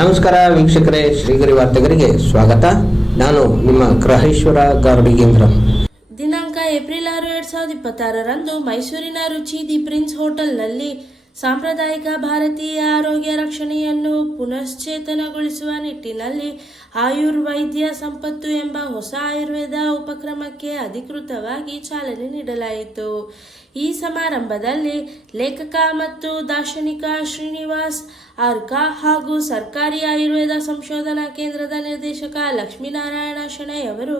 ನಮಸ್ಕಾರ ವೀಕ್ಷಕರೇ, ಶ್ರೀಗರಿ ವಾರ್ತೆಗರಿಗೆ ಸ್ವಾಗತ. ನಾನು ನಿಮ್ಮ ಗ್ರಹೇಶ್ವರ ಗಾರ್ಡಿಗೇಂದ್ರ. ದಿನಾಂಕ ಏಪ್ರಿಲ್ 6, 2026ರಂದು ಮೈಸೂರಿನ ರುಚಿ ದಿ ಪ್ರಿನ್ಸ್ ಹೋಟೆಲ್ನಲ್ಲಿ ಸಾಂಪ್ರದಾಯಿಕ ಭಾರತೀಯ ಆರೋಗ್ಯ ರಕ್ಷಣೆಯನ್ನು ಪುನಶ್ಚೇತನಗೊಳಿಸುವ ನಿಟ್ಟಿನಲ್ಲಿ ಆಯುರ್ವೈದ್ಯ ಸಂಪತ್ತು ಎಂಬ ಹೊಸ ಆಯುರ್ವೇದ ಉಪಕ್ರಮಕ್ಕೆ ಅಧಿಕೃತವಾಗಿ ಚಾಲನೆ ನೀಡಲಾಯಿತು. ಈ ಸಮಾರಂಭದಲ್ಲಿ ಲೇಖಕ ಮತ್ತು ದಾರ್ಶನಿಕ ಶ್ರೀನಿವಾಸ್ ಆರ್ಕಾ ಹಾಗೂ ಸರ್ಕಾರಿ ಆಯುರ್ವೇದ ಸಂಶೋಧನಾ ಕೇಂದ್ರದ ನಿರ್ದೇಶಕ ಲಕ್ಷ್ಮೀನಾರಾಯಣ ಶೆಣೈ ಅವರು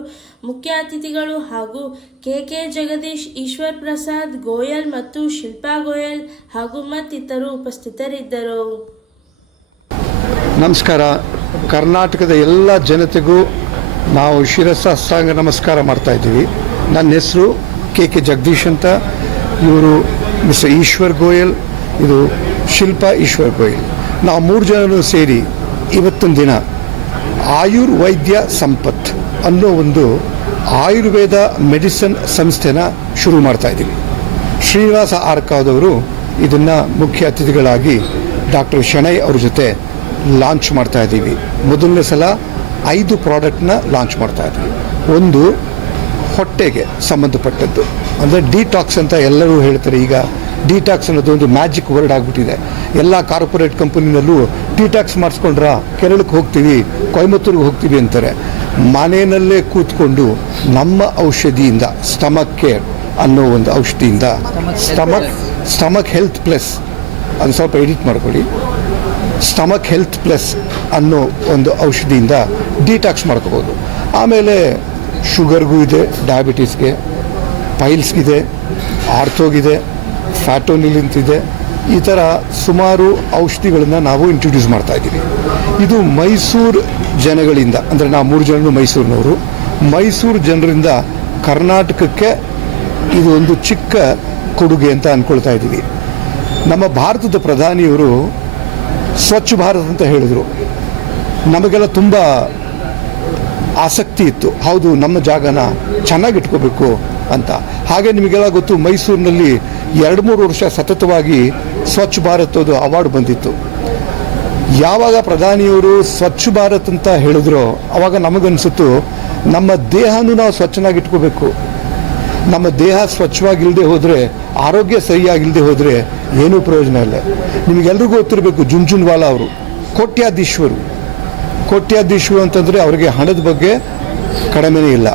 ಮುಖ್ಯ ಅತಿಥಿಗಳು ಹಾಗೂ ಕೆ ಜಗದೀಶ್, ಈಶ್ವರ್ ಪ್ರಸಾದ್ ಗೋಯಲ್ ಮತ್ತು ಶಿಲ್ಪಾ ಗೋಯಲ್ ಹಾಗೂ ಮತ್ತಿತರರು ಉಪಸ್ಥಿತರಿದ್ದರು. ನಮಸ್ಕಾರ. ಕರ್ನಾಟಕದ ಎಲ್ಲ ಜನತೆಗೂ ನಾವು ಶಿರಸಾಷ್ಟಾಂಗ ನಮಸ್ಕಾರ ಮಾಡ್ತಾ ಇದ್ದೀವಿ. ನನ್ನ ಹೆಸರು ಕೆ ಜಗದೀಶ್ ಅಂತ, ಇವರು ಮಿಸ್ಟರ್ ಈಶ್ವರ್ ಗೋಯಲ್, ಇದು ಶಿಲ್ಪಾ ಈಶ್ವರ್ ಗೋಯಲ್. ನಾವು 3 ಜನರು ಸೇರಿ ಇವತ್ತಿನ ದಿನ ಆಯುರ್ವೈದ್ಯ ಸಂಪತ್ ಅನ್ನೋ ಒಂದು ಆಯುರ್ವೇದ ಮೆಡಿಸಿನ್ ಸಂಸ್ಥೆನ ಶುರು ಮಾಡ್ತಾ ಇದ್ದೀವಿ. ಶ್ರೀನಿವಾಸ ಆರ್ಕಾದವರು ಇದನ್ನು ಮುಖ್ಯ ಅತಿಥಿಗಳಾಗಿ ಡಾಕ್ಟರ್ ಶೆಣೈ ಅವ್ರ ಜೊತೆ ಲಾಂಚ್ ಮಾಡ್ತಾ ಇದ್ದೀವಿ. ಮೊದಲನೇ ಸಲ 5 ಪ್ರಾಡಕ್ಟ್ನ ಲಾಂಚ್ ಮಾಡ್ತಾ ಇದ್ದೀವಿ. ಒಂದು ಹೊಟ್ಟೆಗೆ ಸಂಬಂಧಪಟ್ಟದ್ದು, ಅಂದರೆ ಡಿಟಾಕ್ಸ್ ಅಂತ ಎಲ್ಲರೂ ಹೇಳ್ತಾರೆ. ಈಗ ಡಿಟಾಕ್ಸ್ ಅನ್ನೋದು ಒಂದು ಮ್ಯಾಜಿಕ್ ವರ್ಡ್ ಆಗಿಬಿಟ್ಟಿದೆ. ಎಲ್ಲ ಕಾರ್ಪೊರೇಟ್ ಕಂಪನಿನಲ್ಲೂ ಡಿಟಾಕ್ಸ್ ಮಾಡಿಸ್ಕೊಂಡ್ರ ಕೇರಳಕ್ಕೆ ಹೋಗ್ತೀವಿ, ಕೊಯಮತ್ತೂರಿಗೆ ಹೋಗ್ತೀವಿ ಅಂತಾರೆ. ಮನೆಯಲ್ಲೇ ಕೂತ್ಕೊಂಡು ನಮ್ಮ ಔಷಧಿಯಿಂದ, ಸ್ಟಮಕ್ ಕೇರ್ ಅನ್ನೋ ಒಂದು ಔಷಧಿಯಿಂದ, ಸ್ಟಮಕ್ ಹೆಲ್ತ್ ಪ್ಲಸ್ ಅದು ಸ್ವಲ್ಪ ಎಡಿಟ್ ಮಾಡ್ಕೊಳ್ಳಿ, ಸ್ಟಮಕ್ ಹೆಲ್ತ್ ಪ್ಲಸ್ ಅನ್ನೋ ಒಂದು ಔಷಧಿಯಿಂದ ಡಿಟಾಕ್ಸ್ ಮಾಡ್ಕೋಬೋದು. ಆಮೇಲೆ ಶುಗರ್ಗೂ ಇದೆ, ಡಯಾಬಿಟೀಸ್ಗೆ, ಪೈಲ್ಸ್ಗಿದೆ, ಆರ್ಥೋಗಿದೆ, ಫ್ಯಾಟೋನಿಲಿಂತಿದೆ. ಈ ಥರ ಸುಮಾರು ಔಷಧಿಗಳನ್ನು ನಾವು ಇಂಟ್ರೊಡ್ಯೂಸ್ ಮಾಡ್ತಾ ಇದ್ದೀವಿ. ಇದು ಮೈಸೂರು ಜನಗಳಿಂದ, ಅಂದರೆ ನಾವು 3 ಜನರು ಮೈಸೂರಿನವರು, ಮೈಸೂರು ಜನರಿಂದ ಕರ್ನಾಟಕಕ್ಕೆ ಇದು ಒಂದು ಚಿಕ್ಕ ಕೊಡುಗೆ ಅಂತ ಅಂದ್ಕೊಳ್ತಾ ಇದ್ದೀವಿ. ನಮ್ಮ ಭಾರತದ ಪ್ರಧಾನಿಯವರು ಸ್ವಚ್ಛ ಭಾರತ್ ಅಂತ ಹೇಳಿದರು. ನಮಗೆಲ್ಲ ತುಂಬ ಆಸಕ್ತಿ ಇತ್ತು, ಹೌದು ನಮ್ಮ ಜಾಗನ ಚೆನ್ನಾಗಿಟ್ಕೋಬೇಕು ಅಂತ. ಹಾಗೆ ನಿಮಗೆಲ್ಲ ಗೊತ್ತು, ಮೈಸೂರಿನಲ್ಲಿ 2-3 ವರ್ಷ ಸತತವಾಗಿ ಸ್ವಚ್ಛ ಭಾರತ್ ಅವಾರ್ಡ್ ಬಂದಿತ್ತು. ಯಾವಾಗ ಪ್ರಧಾನಿಯವರು ಸ್ವಚ್ಛ ಭಾರತ್ ಅಂತ ಹೇಳಿದ್ರೋ ಆವಾಗ ನಮಗನ್ಸುತ್ತು ನಮ್ಮ ದೇಹನೂ ನಾವು ಸ್ವಚ್ಛನಾಗಿಟ್ಕೋಬೇಕು. ನಮ್ಮ ದೇಹ ಸ್ವಚ್ಛವಾಗಿಲ್ಲದೆ ಹೋದರೆ, ಆರೋಗ್ಯ ಸರಿಯಾಗಿಲ್ಲದೆ ಹೋದರೆ ಏನೂ ಪ್ರಯೋಜನ ಇಲ್ಲ. ನಿಮಗೆಲ್ರಿಗೂ ಗೊತ್ತಿರಬೇಕು, ಜುಂಜುನ್ವಾಲಾ ಅವರು ಕೋಟ್ಯಾಧೀಶರು ಅಂತಂದರೆ ಅವರಿಗೆ ಹಣದ ಬಗ್ಗೆ ಕಡಿಮೆನೇ ಇಲ್ಲ.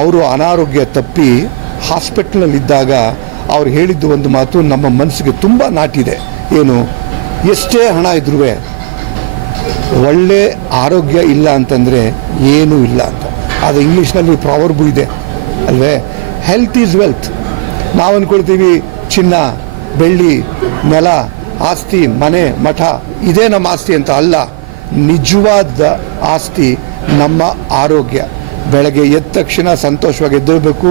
ಅವರು ಅನಾರೋಗ್ಯ ತಪ್ಪಿ ಹಾಸ್ಪಿಟ್ಲಲ್ಲಿದ್ದಾಗ ಅವ್ರು ಹೇಳಿದ್ದು ಒಂದು ಮಾತು ನಮ್ಮ ಮನಸ್ಸಿಗೆ ತುಂಬ ನಾಟಿದೆ. ಏನು, ಎಷ್ಟೇ ಹಣ ಇದ್ರೂ ಒಳ್ಳೆ ಆರೋಗ್ಯ ಇಲ್ಲ ಅಂತಂದರೆ ಏನೂ ಇಲ್ಲ ಅಂತ. ಅದು ಇಂಗ್ಲೀಷ್ನಲ್ಲಿ ಪ್ರಾವರ್ಬು ಇದೆ ಅಲ್ವೇ, ಹೆಲ್ತ್ ಈಸ್ ವೆಲ್ತ್. ನಾವು ಅಂದ್ಕೊಳ್ತೀವಿ ಚಿನ್ನ, ಬೆಳ್ಳಿ, ನೆಲ, ಆಸ್ತಿ, ಮನೆ, ಮಠ ಇದೇ ನಮ್ಮ ಆಸ್ತಿ ಅಂತ. ಅಲ್ಲ, ನಿಜವಾದ ಆಸ್ತಿ ನಮ್ಮ ಆರೋಗ್ಯ. ಬೆಳಗ್ಗೆ ಎದ್ದ ತಕ್ಷಣ ಸಂತೋಷವಾಗಿ ಎದ್ದೇಳಬೇಕು,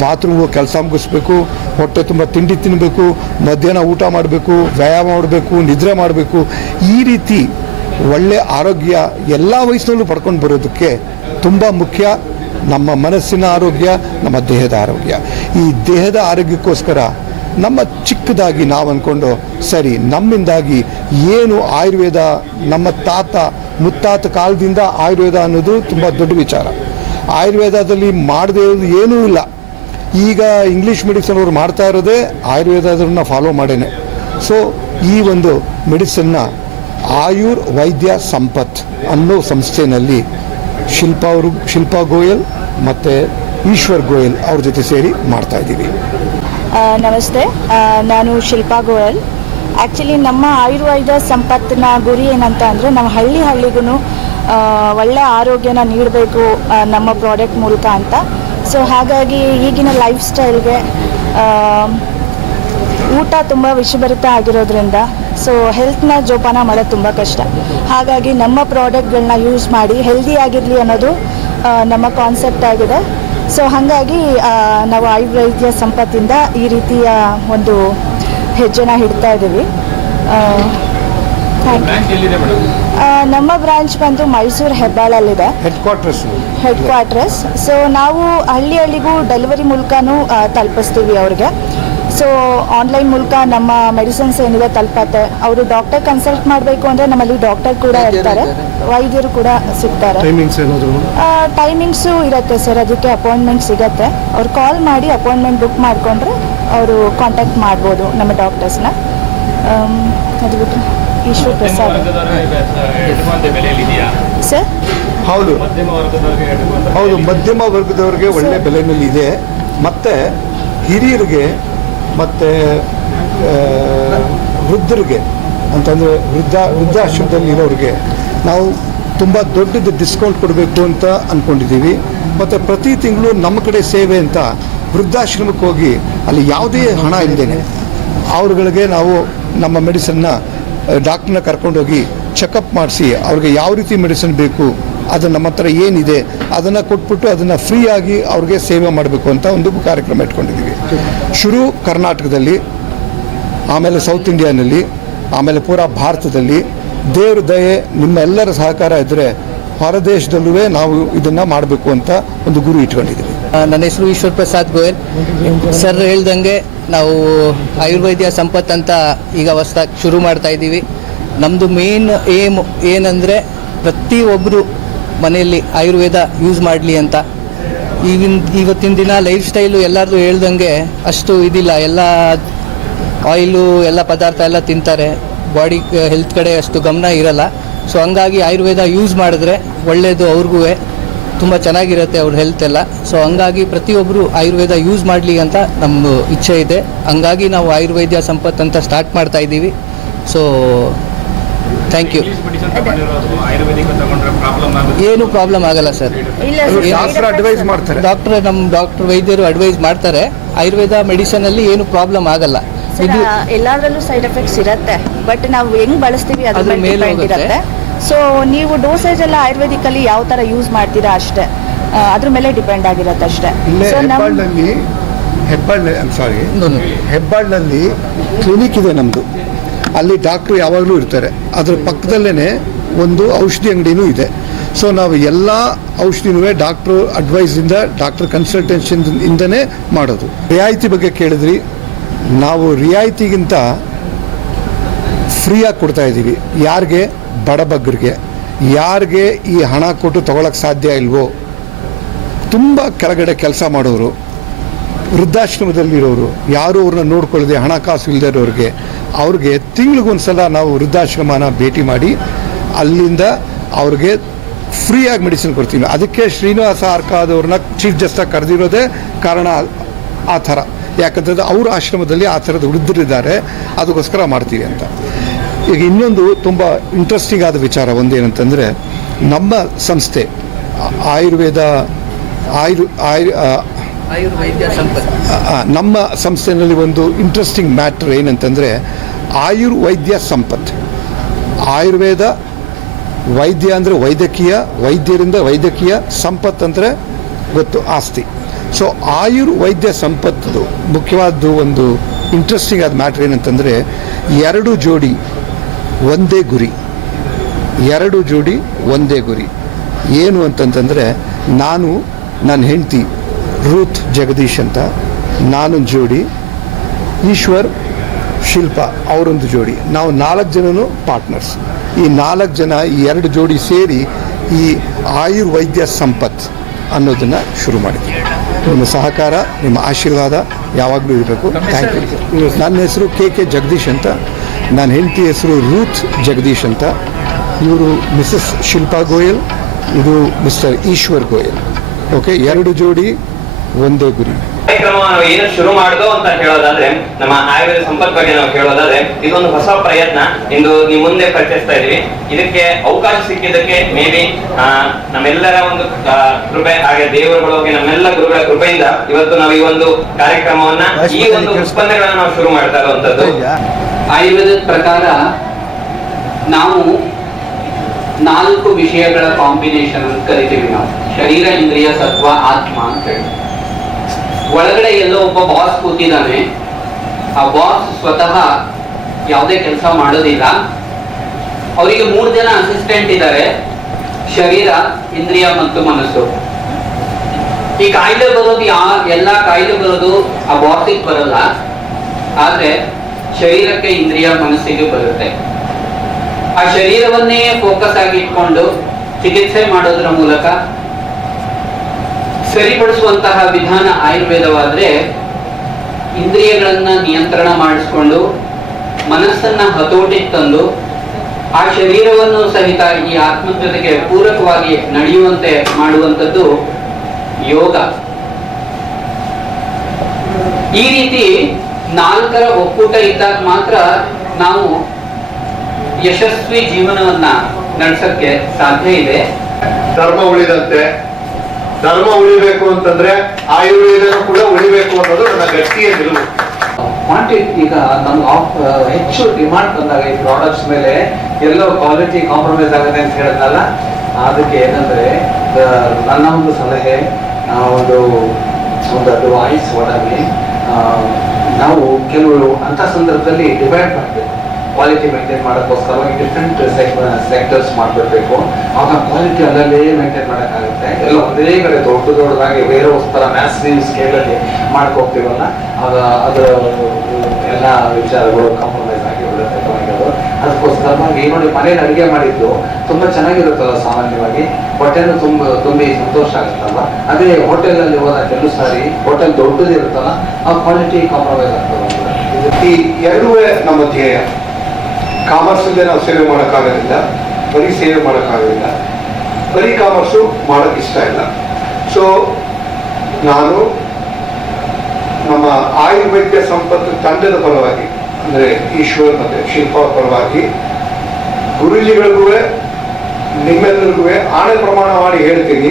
ಬಾತ್ರೂಮ್ಗೆ ಕೆಲಸ ಮುಗಿಸ್ಬೇಕು, ಹೊಟ್ಟೆ ತುಂಬ ತಿಂಡಿ ತಿನ್ನಬೇಕು, ಮಧ್ಯಾಹ್ನ ಊಟ ಮಾಡಬೇಕು, ವ್ಯಾಯಾಮ ಮಾಡಬೇಕು, ನಿದ್ರೆ ಮಾಡಬೇಕು. ಈ ರೀತಿ ಒಳ್ಳೆಯ ಆರೋಗ್ಯ ಎಲ್ಲ ವಯಸ್ಸಿನಲ್ಲೂ ಪಡ್ಕೊಂಡು ಬರೋದಕ್ಕೆ ತುಂಬ ಮುಖ್ಯ ನಮ್ಮ ಮನಸ್ಸಿನ ಆರೋಗ್ಯ, ನಮ್ಮ ದೇಹದ ಆರೋಗ್ಯ. ಈ ದೇಹದ ಆರೋಗ್ಯಕ್ಕೋಸ್ಕರ ನಮ್ಮ ಚಿಕ್ಕದಾಗಿ ನಾವು ಅಂದ್ಕೊಂಡು ಸರಿ, ನಮ್ಮಿಂದಾಗಿ ಏನು ಆಯುರ್ವೇದ, ನಮ್ಮ ಮುತ್ತಾತ ಕಾಲದಿಂದ ಆಯುರ್ವೇದ ಅನ್ನೋದು ತುಂಬ ದೊಡ್ಡ ವಿಚಾರ. ಆಯುರ್ವೇದದಲ್ಲಿ ಮಾಡದೇ ಇರೋದು ಏನೂ ಇಲ್ಲ. ಈಗ ಇಂಗ್ಲೀಷ್ ಮೆಡಿಸಿನ್ ಅವರು ಮಾಡ್ತಾ ಇರೋದೇ ಆಯುರ್ವೇದದನ್ನ ಫಾಲೋ ಮಾಡೇನೆ. ಸೊ ಈ ಒಂದು ಮೆಡಿಸಿನ್ನ ಆಯುರ್ವೈದ್ಯ ಸಂಪತ್ ಅನ್ನೋ ಸಂಸ್ಥೆಯಲ್ಲಿ ಶಿಲ್ಪಾ ಗೋಯಲ್ ಮತ್ತು ಈಶ್ವರ್ ಗೋಯಲ್ ಅವ್ರ ಜೊತೆ ಸೇರಿ ಮಾಡ್ತಾ ಇದ್ದೀವಿ. ನಮಸ್ತೆ, ನಾನು ಶಿಲ್ಪಾ ಗೋಯಲ್. ಆ್ಯಕ್ಚುಲಿ ನಮ್ಮ ಆಯುರ್ವೇದ ಸಂಪತ್ತಿನ ಗುರಿ ಏನಂತ ಅಂದರೆ, ನಮ್ಮ ಹಳ್ಳಿಗೂ ಒಳ್ಳೆಯ ಆರೋಗ್ಯನ ನೀಡಬೇಕು ನಮ್ಮ ಪ್ರಾಡಕ್ಟ್ ಮೂಲಕ ಅಂತ. ಸೊ ಹಾಗಾಗಿ ಈಗಿನ ಲೈಫ್ ಸ್ಟೈಲ್ಗೆ ಊಟ ತುಂಬ ವಿಷಭರಿತ ಆಗಿರೋದ್ರಿಂದ ಸೊ ಹೆಲ್ತ್ನ ಜೋಪಾನ ಮಾಡೋದು ತುಂಬ ಕಷ್ಟ. ಹಾಗಾಗಿ ನಮ್ಮ ಪ್ರಾಡಕ್ಟ್ಗಳನ್ನ ಯೂಸ್ ಮಾಡಿ ಹೆಲ್ದಿ ಆಗಿರಲಿ ಅನ್ನೋದು ನಮ್ಮ ಕಾನ್ಸೆಪ್ಟ್ ಆಗಿದೆ. ಸೊ ಹಾಗಾಗಿ ನಾವು ಆಯುರ್ವೈದ್ಯ ಸಂಪತ್ತಿಂದ ಈ ರೀತಿಯ ಒಂದು ಹೆಜ್ಜೆನ ಹಿಡ್ತಾ ಇದ್ದೀವಿ. ನಮ್ಮ ಬ್ರಾಂಚ್ ಬಂದು ಮೈಸೂರು ಹೆಬ್ಬಾಳಲ್ಲಿದೆ, ಹೆಡ್ ಕ್ವಾರ್ಟರ್ಸ್. ಸೊ ನಾವು ಹಳ್ಳಿಗೂ ಡೆಲಿವರಿ ಮೂಲಕನೂ ತಲುಪಿಸ್ತೀವಿ ಅವ್ರಿಗೆ. ಸೊ ಆನ್ಲೈನ್ ಮೂಲಕ ನಮ್ಮ ಮೆಡಿಸಿನ್ಸ್ ಏನಿದೆ ತಲುಪತ್ತೆ. ಅವರು ಡಾಕ್ಟರ್ ಕನ್ಸಲ್ಟ್ ಮಾಡಬೇಕು ಅಂದರೆ ನಮ್ಮಲ್ಲಿ ಡಾಕ್ಟರ್ ಕೂಡ ಇರ್ತಾರೆ, ವೈದ್ಯರು ಕೂಡ ಸಿಗ್ತಾರೆ. ಟೈಮಿಂಗ್ಸು ಇರುತ್ತೆ ಸರ್, ಅದಕ್ಕೆ ಅಪಾಯಿಂಟ್ಮೆಂಟ್ ಸಿಗತ್ತೆ. ಅವ್ರು ಕಾಲ್ ಮಾಡಿ ಅಪಾಯಿಂಟ್ಮೆಂಟ್ ಬುಕ್ ಮಾಡಿಕೊಂಡ್ರೆ ಅವರು ಕಾಂಟ್ಯಾಕ್ಟ್ ಮಾಡ್ಬೋದು ನಮ್ಮ ಡಾಕ್ಟರ್ಸ್ನ. ಅದು ಬಿಟ್ಟು ಈಶ್ವರ್ ಪ್ರಸಾದ್ ಸರ್. ಹೌದು ಹೌದು, ಮಧ್ಯಮ ವರ್ಗದವ್ರಿಗೆ ಒಳ್ಳೆ ಬೆಲೆಯಲ್ಲಿ ಇದೆ. ಮತ್ತು ಹಿರಿಯರಿಗೆ ಮತ್ತು ವೃದ್ಧರಿಗೆ ಅಂತಂದರೆ ವೃದ್ಧಾಶ್ರಮದಲ್ಲಿ ಇರೋರಿಗೆ ನಾವು ತುಂಬ ದೊಡ್ಡದು ಡಿಸ್ಕೌಂಟ್ ಕೊಡಬೇಕು ಅಂತ ಅಂದ್ಕೊಂಡಿದ್ದೀವಿ. ಮತ್ತು ಪ್ರತಿ ತಿಂಗಳು ನಮ್ಮ ಕಡೆ ಸೇವೆ ಅಂತ ವೃದ್ಧಾಶ್ರಮಕ್ಕೆ ಹೋಗಿ ಅಲ್ಲಿ ಯಾವುದೇ ಹಣ ಇಲ್ಲದೇನೆ ಅವ್ರುಗಳಿಗೆ ನಾವು ನಮ್ಮ ಮೆಡಿಸನ್ನ ಡಾಕ್ಟ್ರನ್ನ ಕರ್ಕೊಂಡೋಗಿ ಚೆಕಪ್ ಮಾಡಿಸಿ ಅವ್ರಿಗೆ ಯಾವ ರೀತಿ ಮೆಡಿಸಿನ್ ಬೇಕು, ಅದು ನಮ್ಮ ಹತ್ರ ಏನಿದೆ ಅದನ್ನು ಕೊಟ್ಬಿಟ್ಟು ಅದನ್ನು ಫ್ರೀಯಾಗಿ ಅವ್ರಿಗೆ ಸೇವೆ ಮಾಡಬೇಕು ಅಂತ ಒಂದು ಕಾರ್ಯಕ್ರಮ ಇಟ್ಕೊಂಡಿದ್ದೀವಿ. ಶುರು ಕರ್ನಾಟಕದಲ್ಲಿ, ಆಮೇಲೆ ಸೌತ್ ಇಂಡಿಯಾನಲ್ಲಿ, ಆಮೇಲೆ ಪೂರಾ ಭಾರತದಲ್ಲಿ. ದೇವ್ರ ದಯೆ ನಿಮ್ಮ ಎಲ್ಲರ ಸಹಕಾರ ಇದ್ದರೆ ಹೊರದೇಶದಲ್ಲೂ ನಾವು ಇದನ್ನು ಮಾಡಬೇಕು ಅಂತ ಒಂದು ಗುರಿ ಇಟ್ಕೊಂಡಿದ್ದೀವಿ. ನನ್ನ ಹೆಸರು ಈಶ್ವರ್ ಪ್ರಸಾದ್ ಗೋಯಲ್. ಸರ್ ಹೇಳ್ದಂಗೆ ನಾವು ಆಯುರ್ವೇದ್ಯ ಸಂಪತ್ ಅಂತ ಈಗ ಹೊಸ್ದಾಗಿ ಶುರು ಮಾಡ್ತಾ ಇದ್ದೀವಿ. ನಮ್ಮದು ಮೇನ್ ಏಮ್ ಏನಂದರೆ ಪ್ರತಿಯೊಬ್ಬರು ಮನೆಯಲ್ಲಿ ಆಯುರ್ವೇದ ಯೂಸ್ ಮಾಡಲಿ ಅಂತ. ಇವತ್ತಿನ ದಿನ ಲೈಫ್ ಸ್ಟೈಲು ಎಲ್ಲರದು ಹೇಳ್ದಂಗೆ ಅಷ್ಟು ಇದಿಲ್ಲ, ಎಲ್ಲ ಆಯಿಲು ಎಲ್ಲ ಪದಾರ್ಥ ಎಲ್ಲ ತಿಂತಾರೆ, ಬಾಡಿ ಹೆಲ್ತ್ ಕಡೆ ಅಷ್ಟು ಗಮನ ಇರಲ್ಲ. ಸೊ ಹಂಗಾಗಿ ಆಯುರ್ವೇದ ಯೂಸ್ ಮಾಡಿದ್ರೆ ಒಳ್ಳೆಯದು, ಅವ್ರಿಗೂ ತುಂಬ ಚೆನ್ನಾಗಿರುತ್ತೆ ಅವ್ರ ಹೆಲ್ತ್ ಎಲ್ಲ. ಸೊ ಹಂಗಾಗಿ ಪ್ರತಿಯೊಬ್ಬರು ಆಯುರ್ವೇದ ಯೂಸ್ ಮಾಡಲಿ ಅಂತ ನಮ್ಮ ಇಚ್ಛೆ ಇದೆ. ಹಂಗಾಗಿ ನಾವು ಆಯುರ್ವೇದ್ಯ ಸಂಪತ್ ಅಂತ ಸ್ಟಾರ್ಟ್ ಮಾಡ್ತಾ ಇದ್ದೀವಿ. So thank you. ಏನು ಪ್ರಾಬ್ಲಮ್ ಆಗಲ್ಲ ಸರ್. ಅಡ್ವೈಸ್ ಮಾಡ್ತಾರೆ ಡಾಕ್ಟರ್ ವೈದ್ಯರು ಅಡ್ವೈಸ್ ಮಾಡ್ತಾರೆ. ಆಯುರ್ವೇದ ಮೆಡಿಸನಲ್ಲಿ ಏನು ಪ್ರಾಬ್ಲಮ್ ಆಗಲ್ಲ. ಇದು ಎಲ್ಲದರಲ್ಲೂ ಸೈಡ್ ಎಫೆಕ್ಟ್ಸ್ ಇರುತ್ತೆ, ಬಟ್ ನಾವು ಹೆಂಗ್ ಬಳಸ್ತೀವಿ ಅದ್ರ ಮೇಲೆ ಡಿಪೆಂಡ್ ಇರುತ್ತೆ. ಸೊ ನೀವು ಡೋಸೇಜ್ ಎಲ್ಲ ಆಯುರ್ವೇದಿಕಲ್ಲಿ ಯಾವ ಥರ ಯೂಸ್ ಮಾಡ್ತೀರಾ ಅಷ್ಟೇ, ಅದ್ರ ಮೇಲೆ ಡಿಪೆಂಡ್ ಆಗಿರುತ್ತೆ ಅಷ್ಟೇ. ಸೊ ಹೆಬ್ಬಾಳ್ನಲ್ಲಿ ಕ್ಲಿನಿಕ್ ಇದೆ ನಮ್ಮದು. ಅಲ್ಲಿ ಡಾಕ್ಟ್ರು ಯಾವಾಗಲೂ ಇರ್ತಾರೆ. ಅದ್ರ ಪಕ್ಕದಲ್ಲೇ ಒಂದು ಔಷಧಿ ಅಂಗಡಿನೂ ಇದೆ. ಸೊ ನಾವು ಎಲ್ಲ ಔಷಧಿನೂ ಡಾಕ್ಟ್ರು ಅಡ್ವೈಸಿಂದ, ಡಾಕ್ಟರ್ ಕನ್ಸಲ್ಟೇಷನ್ ಇಂದನೇ ಮಾಡೋದು. ರಿಯಾಯಿತಿ ಬಗ್ಗೆ ಕೇಳಿದ್ರಿ, ನಾವು ರಿಯಾಯಿತಿಗಿಂತ ಫ್ರೀಯಾಗಿ ಕೊಡ್ತಾ ಇದ್ದೀವಿ. ಯಾರಿಗೆ? ಬಡಬಗ್ಗರಿಗೆ. ಯಾರಿಗೆ ಈ ಹಣ ಕೊಟ್ಟು ತೊಗೊಳಕ್ಕೆ ಸಾಧ್ಯ ಇಲ್ವೋ, ತುಂಬ ಕೆಳಗಡೆ ಕೆಲಸ ಮಾಡೋರು, ವೃದ್ಧಾಶ್ರಮದಲ್ಲಿರೋರು, ಯಾರು ಅವ್ರನ್ನ ನೋಡ್ಕೊಳ್ಳದೆ ಹಣಕಾಸು ಇಲ್ಲದೆ ಇರೋರಿಗೆ, ಅವ್ರಿಗೆ ತಿಂಗಳಿಗೊಂದ್ಸಲ ನಾವು ವೃದ್ಧಾಶ್ರಮನ ಭೇಟಿ ಮಾಡಿ ಅಲ್ಲಿಂದ ಅವ್ರಿಗೆ ಫ್ರೀಯಾಗಿ ಮೆಡಿಸಿನ್ ಕೊಡ್ತೀವಿ. ಅದಕ್ಕೆ ಶ್ರೀನಿವಾಸ ಆರ್ಕಾದವ್ರನ್ನ ಚೀಫ್ ಜಸ್ಟಾಗಿ ಕರೆದಿರೋದೇ ಕಾರಣ ಆ ಥರ. ಯಾಕಂತಂದರೆ ಅವ್ರ ಆಶ್ರಮದಲ್ಲಿ ಆ ಥರದ ವೃದ್ಧರಿದ್ದಾರೆ, ಅದಕ್ಕೋಸ್ಕರ ಮಾಡ್ತೀವಿ ಅಂತ. ಈಗ ಇನ್ನೊಂದು ತುಂಬ ಇಂಟ್ರೆಸ್ಟಿಂಗ್ ಆದ ವಿಚಾರ ಒಂದೇನಂತಂದರೆ, ನಮ್ಮ ಸಂಸ್ಥೆ ಆಯುರ್ವೇದ್ಯ ಸಂಪತ್, ನಮ್ಮ ಸಂಸ್ಥೆಯಲ್ಲಿ ಒಂದು ಇಂಟ್ರೆಸ್ಟಿಂಗ್ ಮ್ಯಾಟ್ರ್ ಏನಂತಂದರೆ ಆಯುರ್ವೈದ್ಯ ಸಂಪತ್. ಆಯುರ್ವೇದ ವೈದ್ಯ ಅಂದರೆ ವೈದ್ಯಕೀಯ, ವೈದ್ಯರಿಂದ ವೈದ್ಯಕೀಯ, ಸಂಪತ್ ಅಂದರೆ ಗೊತ್ತು ಆಸ್ತಿ. ಸೊ ಆಯುರ್ವೈದ್ಯ ಸಂಪತ್ತು ಮುಖ್ಯವಾದ್ದು ಒಂದು ಇಂಟ್ರೆಸ್ಟಿಂಗ್ ಆದ ಮ್ಯಾಟ್ರ್ ಏನಂತಂದರೆ, ಎರಡು ಜೋಡಿ ಒಂದೇ ಗುರಿ. ಏನು ಅಂತಂತಂದರೆ, ನಾನು ನನ್ನ ಹೆಂಡತಿ ರೂತ್ ಜಗದೀಶ್ ಅಂತ ನಾನೊಂದು ಜೋಡಿ, ಈಶ್ವರ್ ಶಿಲ್ಪ ಅವರೊಂದು ಜೋಡಿ, ನಾವು 4 ಜನನೂ ಪಾರ್ಟ್ನರ್ಸ್. ಈ 4 ಜನ, ಈ 2 ಜೋಡಿ ಸೇರಿ ಈ ಆಯುರ್ವೈದ್ಯ ಸಂಪತ್ ಅನ್ನೋದನ್ನು ಶುರು ಮಾಡಿದ್ದೀವಿ. ನಿಮ್ಮ ಸಹಕಾರ, ನಿಮ್ಮ ಆಶೀರ್ವಾದ ಯಾವಾಗಲೂ ಇರಬೇಕು. Thank you. ನನ್ನ ಹೆಸರು ಕೆ ಜಗದೀಶ್ ಅಂತ, ನನ್ನ ಹೆಂಡತಿ ಹೆಸರು ರೂತ್ ಜಗದೀಶ್ ಅಂತ. ಇವರು ಮಿಸಸ್ ಶಿಲ್ಪಾ ಗೋಯಲ್, ಇದು ಮಿಸ್ಟರ್ ಈಶ್ವರ್ ಗೋಯಲ್. ಓಕೆ, 2 ಜೋಡಿ ಒಂದೇ ಗುರಿ. ಕಾರ್ಯಕ್ರಮ ನಾವು ಏನು ಶುರು ಮಾಡಿದೋ ಅಂತ ಹೇಳೋದಾದ್ರೆ, ನಮ್ಮ ಆಯುರ್ವೇದ ಸಂಪತ್ ಬಗ್ಗೆ ನಾವು ಹೇಳೋದಾದ್ರೆ, ಇದೊಂದು ಹೊಸ ಪ್ರಯತ್ನ ಇಂದು ನಿಮ್ಮ ಮುಂದೆ ಪರಿಚಯಿಸ್ತಾ ಇದೀವಿ. ಇದಕ್ಕೆ ಅವಕಾಶ ಸಿಕ್ಕಿದ್ದಕ್ಕೆ ಮೇ ಬಿ ನಮ್ಮೆಲ್ಲರ ಒಂದು ಕೃಪೆ, ಹಾಗೆ ದೇವರುಗಳು, ನಮ್ಮೆಲ್ಲ ಗುರುಗಳ ಕೃಪೆಯಿಂದ ಇವತ್ತು ನಾವು ಈ ಒಂದು ಕಾರ್ಯಕ್ರಮವನ್ನ, ಈ ಒಂದು ಉತ್ಪನ್ನಗಳನ್ನ ನಾವು ಶುರು ಮಾಡ್ತಾ ಇರುವಂತದ್ದು. ಆಯುರ್ವೇದದ ಪ್ರಕಾರ ನಾವು 4 ವಿಷಯಗಳ ಕಾಂಬಿನೇಷನ್ ಅಂತ ಕರಿತೀವಿ ನಾವು. ಶರೀರ, ಇಂದ್ರಿಯ, ಸತ್ವ, ಆತ್ಮ ಅಂತ ಹೇಳಿ. ಒಳಗಡೆ ಎಲ್ಲೋ ಒಬ್ಬ ಬಾಸ್ ಕೂತಿದ್ದಾನೆ. ಆ ಬಾಸ್ ಸ್ವತಃ ಯಾವುದೇ ಕೆಲಸ ಮಾಡೋದಿಲ್ಲ. ಅವರಿಗೆ 3 ಜನ ಅಸಿಸ್ಟೆಂಟ್ ಇದ್ದಾರೆ, ಶರೀರ, ಇಂದ್ರಿಯ ಮತ್ತು ಮನಸ್ಸು. ಈ ಕಾಯಿಲೆ ಬರೋದು, ಎಲ್ಲ ಕಾಯಿಲೆ ಬರೋದು ಆ ಬಾಸಿಗೆ ಬರಲ್ಲ, ಆದ್ರೆ ಶರೀರಕ್ಕೆ ಇಂದ್ರಿಯ ಮನಸ್ಸಿಗೆ ಬರುತ್ತೆ. ಆ ಶರೀರವನ್ನೇ ಫೋಕಸ್ ಆಗಿ ಇಟ್ಕೊಂಡು ಚಿಕಿತ್ಸೆ ಮಾಡೋದ್ರ ಮೂಲಕ ಸರಿಪಡಿಸುವಂತಹ ವಿಧಾನ ಆಯುರ್ವೇದವಾದ್ರೆ, ಇಂದ್ರಿಯಗಳನ್ನ ನಿಯಂತ್ರಣ ಮಾಡಿಸ್ಕೊಂಡು ಮನಸ್ಸನ್ನ ಹತೋಟಿಗೆ ತಂದು ಆ ಶರೀರವನ್ನು ಸಹಿತ ಈ ಆತ್ಮ ಜೊತೆಗೆ ಪೂರಕವಾಗಿ ನಡೆಯುವಂತೆ ಮಾಡುವಂಥದ್ದು ಯೋಗ. ಈ ರೀತಿ 4ರ ಒಕ್ಕೂಟ ಇದ್ದಾಗ ಮಾತ್ರ ನಾವು ಯಶಸ್ವಿ ಜೀವನವನ್ನ ನಡೆಸಕ್ಕೆ ಸಾಧ್ಯ ಇದೆ. ಧರ್ಮ ಉಳಿದಂತೆ, ಧರ್ಮ ಉಳಿಬೇಕು ಅಂತಂದ್ರೆ ಆಯುರ್ವೇದನೂ ಕೂಡ ಉಳಿಬೇಕು ಅನ್ನೋದು ನನ್ನ ಗಟ್ಟಿಯ ನಿಲುವು. ಕ್ವಾಂಟಿಟಿ ಈಗ ನಮ್ಗೆ ಹೆಚ್ಚು ಡಿಮಾಂಡ್ ಬಂದಾಗ ಈ ಪ್ರಾಡಕ್ಟ್ಸ್ ಮೇಲೆ ಎಲ್ಲೋ ಕ್ವಾಲಿಟಿ ಕಾಂಪ್ರಮೈಸ್ ಆಗುತ್ತೆ ಅಂತ ಹೇಳಿದ್ನಲ್ಲ, ಅದಕ್ಕೆ ಏನಂದ್ರೆ ನನ್ನ ಒಂದು ಸಲಹೆ, ಒಂದು ಅಡ್ವೈಸ್ ಒಳಗೆ ನಾವು ಕೆಲವು ಅಂತ ಸಂದರ್ಭದಲ್ಲಿ ಡಿವೈಡ್ ಮಾಡಬೇಕು. ಕ್ವಾಲಿಟಿ ಮೇಂಟೈನ್ ಮಾಡೋಕ್ಕೋಸ್ಕರವಾಗಿ ಡಿಫ್ರೆಂಟ್ ಸೆಕ್ಟರ್ಸ್ ಮಾಡಿಬಿಡ್ಬೇಕು. ಆಗ ಕ್ವಾಲಿಟಿ ಅಲ್ಲಲ್ಲೇ ಮೇಂಟೈನ್ ಮಾಡೋಕ್ಕಾಗುತ್ತೆ. ಎಲ್ಲ ಒಂದೇ ಕಡೆ ದೊಡ್ಡದಾಗಿ ಬೇರೆ ಥರ ಮ್ಯಾಸಿವ್ ಸ್ಕೇಲಲ್ಲಿ ಮಾಡ್ಕೋಗ್ತೀವಲ್ಲ, ಆಗ ಅದರ ಎಲ್ಲ ವಿಚಾರಗಳು ಕಾಂಪ್ರಮೈಸ್ ಆಗಿ ಬಿಡುತ್ತೆ ತಗೊಂಡು. ಅದಕ್ಕೋಸ್ಕರವಾಗಿ ನೋಡಿ, ಮನೇಲಿ ಅಡುಗೆ ಮಾಡಿದ್ದು ತುಂಬ ಚೆನ್ನಾಗಿರುತ್ತಲ್ಲ, ಸಾಮಾನ್ಯವಾಗಿ ಹೊಟ್ಟೆನೂ ತುಂಬಿ ಸಂತೋಷ ಆಗುತ್ತಲ್ಲ. ಅದೇ ಹೋಟೆಲಲ್ಲಿ ಹೋದ ಕೆಲವು ಸಾರಿ ಹೋಟೆಲ್ ದೊಡ್ಡದಿರುತ್ತಲ್ಲ, ಆ ಕ್ವಾಲಿಟಿ ಕಾಂಪ್ರಮೈಸ್ ಆಗ್ತದೆ. ಈ ಎರಡೂ ನಮ್ಮ ಧ್ಯೇಯ. ಕಾಮರ್ಸಲ್ಲೇ ನಾವು ಸೇವೆ ಮಾಡೋಕ್ಕಾಗೋದಿಲ್ಲ, ಬರೀ ಸೇವೆ ಮಾಡೋಕ್ಕಾಗೋದಿಲ್ಲ, ಬರೀ ಕಾಮರ್ಸು ಮಾಡೋಕ್ಕೆ ಇಷ್ಟ ಇಲ್ಲ. ಸೊ ನಾನು ನಮ್ಮ ಆಯುರ್ವೇದ್ಯ ಸಂಪತ್ತು ತಂಡದ ಪರವಾಗಿ, ಅಂದರೆ ಈಶ್ವರ್ ಮತ್ತು ಶಿಲ್ಪಾ ಪರವಾಗಿ ಗುರೂಜಿಗಳಿಗೂ ನಿಮ್ಮೆಲ್ಲರಿಗೂ ಆಣೆ ಪ್ರಮಾಣ ಮಾಡಿ ಹೇಳ್ತೀನಿ,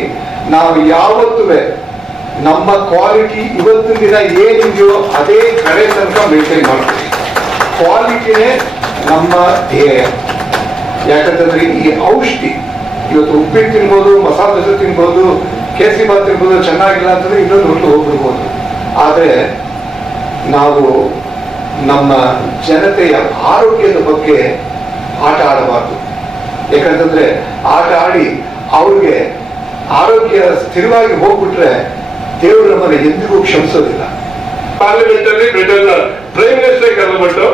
ನಾವು ಯಾವತ್ತೂ ನಮ್ಮ ಕ್ವಾಲಿಟಿ ಇವತ್ತಿನ ದಿನ ಏನಿದೆಯೋ ಅದೇ ಕಡೆ ತನಕ ಮೇಂಟೈನ್ ಮಾಡ್ತೀವಿ. ಕ್ವಾಲಿಟಿನೇ ನಮ್ಮ ಧ್ಯೇಯ. ಯಾಕಂತಂದ್ರೆ ಈ ಔಷಧಿ ಇವತ್ತು ಉಪ್ಪಿಟ್ಟು ತಿನ್ಬೋದು, ಮಸಾಲೆ ದೋಸೆ ತಿನ್ಬೋದು, ಕೇಸರಿ ಬಾತ್ ತಿನ್ಬೋದು, ಚೆನ್ನಾಗಿಲ್ಲ ಅಂತಂದ್ರೆ ಇನ್ನೊಂದು ಹೊತ್ತು ಹೋಗ್ಬಿಡ್ಬೋದು. ಆದರೆ ನಾವು ನಮ್ಮ ಜನತೆಯ ಆರೋಗ್ಯದ ಬಗ್ಗೆ ಆಟ ಆಡಬಾರ್ದು. ಯಾಕಂತಂದ್ರೆ ಆಟ ಆಡಿ ಅವ್ರಿಗೆ ಆರೋಗ್ಯ ಸ್ಥಿರವಾಗಿ ಹೋಗ್ಬಿಟ್ರೆ ದೇವರು ನಮ್ಮನ್ನು ಎಂದಿಗೂ ಕ್ಷಮಿಸೋದಿಲ್ಲ. ಪಾರ್ಲಿಮೆಂಟ್ ಅಲ್ಲಿ ಬ್ರಿಟನ್ ಪ್ರೈಮ್ ಮಿನಿಸ್ಟರ್ ಕರೆದುಬಿಟ್ಟು,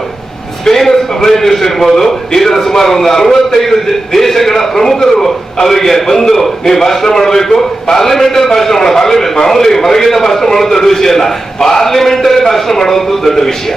ಸ್ಪೇನ್ ಪ್ರೈಮ್ ಮಿನಿಸ್ಟರ್ ಇರ್ಬೋದು, ಇದರ ಸುಮಾರು ಒಂದು 65 ದೇಶಗಳ ಪ್ರಮುಖರು ಅವರಿಗೆ ಬಂದು ನೀವು ಭಾಷಣ ಮಾಡಬೇಕು, ಪಾರ್ಲಿಮೆಂಟ್ ಅಲ್ಲಿ ಭಾಷಣ ಮಾಡೋ, ಪಾರ್ಲಿಮೆಂಟ್ ಮಾಮೂಲಿ ಹೊರಗಿನ ಭಾಷಣ ಮಾಡೋದು ದೊಡ್ಡ ವಿಷಯ ಅಲ್ಲ, ಪಾರ್ಲಿಮೆಂಟ್ ಅಲ್ಲಿ ಭಾಷಣ ಮಾಡುವಂಥದ್ದು ದೊಡ್ಡ ವಿಷಯ.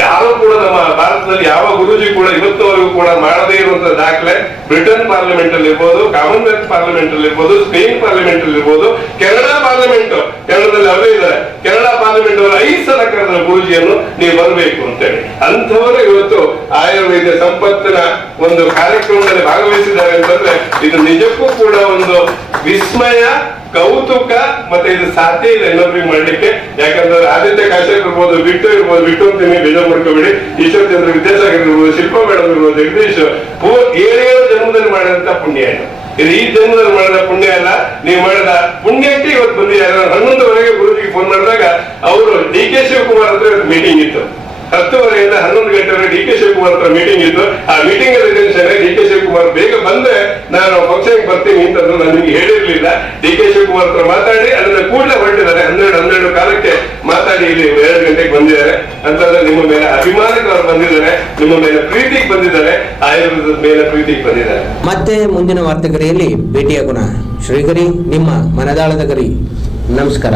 ಯಾರು ಕೂಡ ನಮ್ಮ ಭಾರತದಲ್ಲಿ ಯಾವ ಗುರೂಜಿ ಕೂಡ ಇವತ್ತುವರೆಗೂ ಕೂಡ ಮಾಡದೇ ಇರುವಂತಹ ದಾಖಲೆ ಬ್ರಿಟನ್ ಪಾರ್ಲಿಮೆಂಟ್ ಅಲ್ಲಿ ಇರ್ಬೋದು, ಕಾಮನ್ವೆಲ್ತ್ ಪಾರ್ಲಿಮೆಂಟ್ ಅಲ್ಲಿ ಇರ್ಬೋದು, ಸ್ಪೇನ್ ಪಾರ್ಲಿಮೆಂಟ್ ಅಲ್ಲಿ ಇರ್ಬೋದು, ಕೆನಡಾ ಪಾರ್ಲಿಮೆಂಟ್, ಕೆನಡಾದಲ್ಲಿ ಅವರೇ ಇದ್ದಾರೆ, ಕೆನಡಾ ಪಾರ್ಲಿಮೆಂಟ್ ಅವರು 5 ಸಲ ಕರೆದ ಗುರೂಜಿಯನ್ನು ನೀವು ಬರಬೇಕು ಅಂತೇಳಿ. ಅಂಥವರು ಇವತ್ತು ಆಯುರ್ವೇದ ಸಂಪತ್ತಿನ ಒಂದು ಕಾರ್ಯಕ್ರಮದಲ್ಲಿ ಭಾಗವಹಿಸಿದ್ದಾರೆ ಅಂತಂದ್ರೆ ಇದು ನಿಜಕ್ಕೂ ಕೂಡ ಒಂದು ವಿಸ್ಮಯ, ಕೌತುಕ, ಮತ್ತೆ ಇದು ಸಾಧ್ಯ ಇಲ್ಲ ಇನ್ನೊಬ್ರಿಗೆ ಮಾಡ್ಲಿಕ್ಕೆ. ಯಾಕಂದ್ರೆ ಆದಿತ್ಯ ಕಾಶ್ಯಪ್ ಇರ್ಬೋದು, ಬಿಟ್ಟು ಅಂತೀನಿ, ಬೇಜಾರು ಮಾಡ್ಕೋಬೇಡಿ, ಈಶ್ವರ್ ಚಂದ್ರ ವಿದ್ಯಾಸಾಗರ್ ಇರ್ಬೋದು, ಶಿಲ್ಪಾ ಮೇಡಮ್ ಇರ್ಬೋದು, ಜಗದೀಶ್ 7 ಜನ್ಮದಲ್ಲಿ ಮಾಡಿದಂತ ಪುಣ್ಯ ಇದು ಈ ಜನ್ಮದಲ್ಲಿ ಮಾಡಿದ ಪುಣ್ಯ ಅಲ್ಲ, ನೀವು ಮಾಡಿದ ಪುಣ್ಯಕ್ಕೆ ಇವತ್ತು ಬಂದಿದ್ದಾರೆ. 11ವರೆಗೆ ಗುರುಜಿಗೆ ಫೋನ್ ಮಾಡಿದಾಗ ಅವರು DK ಶಿವಕುಮಾರ್ ಹತ್ರ ಮೀಟಿಂಗ್ ಇತ್ತು. 10ವರೆಯಿಂದ 11 ಗಂಟೆವರೆಗೆ DK ಶಿವಕುಮಾರ್ ಹತ್ರ ಮೀಟಿಂಗ್ ಇತ್ತು. ಆ ಮೀಟಿಂಗ್ ಟೆನ್ಷನ್ DK ಶಿವಕುಮಾರ್ ಬೇಗ ಬಂದ್ರೆ ನಾನು ಫಂಕ್ಷನ್ ಬರ್ತೀನಿ ಅಂತಂದ್ರು. ನಾನು ನಿಮ್ಗೆ ಹೇಳಿರ್ಲಿಲ್ಲ. DK ಶಿವಕುಮಾರ್ ಹತ್ರ ಮಾತಾಡಿ ಅದನ್ನ ಕೂಡಲೇ ಹೊರಟಿದ್ದಾರೆ. 12 ಕಾಲಕ್ಕೆ ಮಾತಾಡಿ ಇಲ್ಲಿ 2 ಗಂಟೆಗೆ ಬಂದಿದ್ದಾರೆ ಅಂತಂದ್ರೆ ನಿಮ್ಮ ಮೇಲೆ ಅಭಿಮಾನಕ್ಕೆ ಅವ್ರು ಬಂದಿದ್ದಾರೆ, ನಿಮ್ಮ ಮೇಲೆ ಪ್ರೀತಿಗೆ ಬಂದಿದ್ದಾರೆ, ಆಯುರ್ವೇದದ ಮೇಲೆ ಪ್ರೀತಿಗೆ ಬಂದಿದ್ದಾರೆ. ಮತ್ತೆ ಮುಂದಿನ ವಾರ್ತೆಗರಿಯಲ್ಲಿ ಭೇಟಿಯಾಗೋಣ. ಶ್ರೀಗರಿ, ನಿಮ್ಮ ಮನದಾಳದ ಗರಿ. ನಮಸ್ಕಾರ.